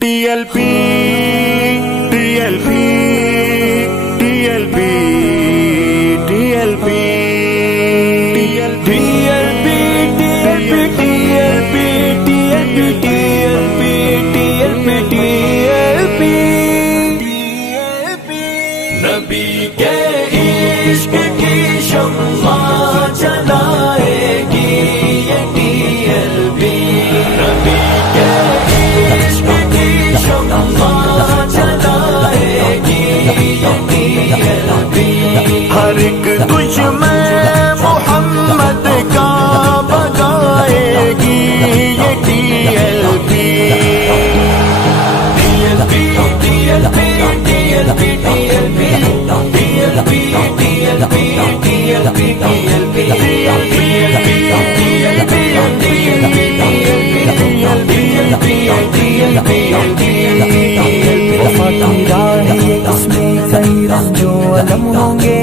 TLP, TLP, TLP, TLP, TLP, نبی کے عشق کی شمع جلائے گی یہ TLP، نبی کے عشق کی شمع جلائے گی یہ TLP، ہر ایک کچھ میں محمد کا بگائے گی یہ TLP، TLP، TLP، TLP، وفا کی راہ اس میں کئی رنج و علم ہوں گے،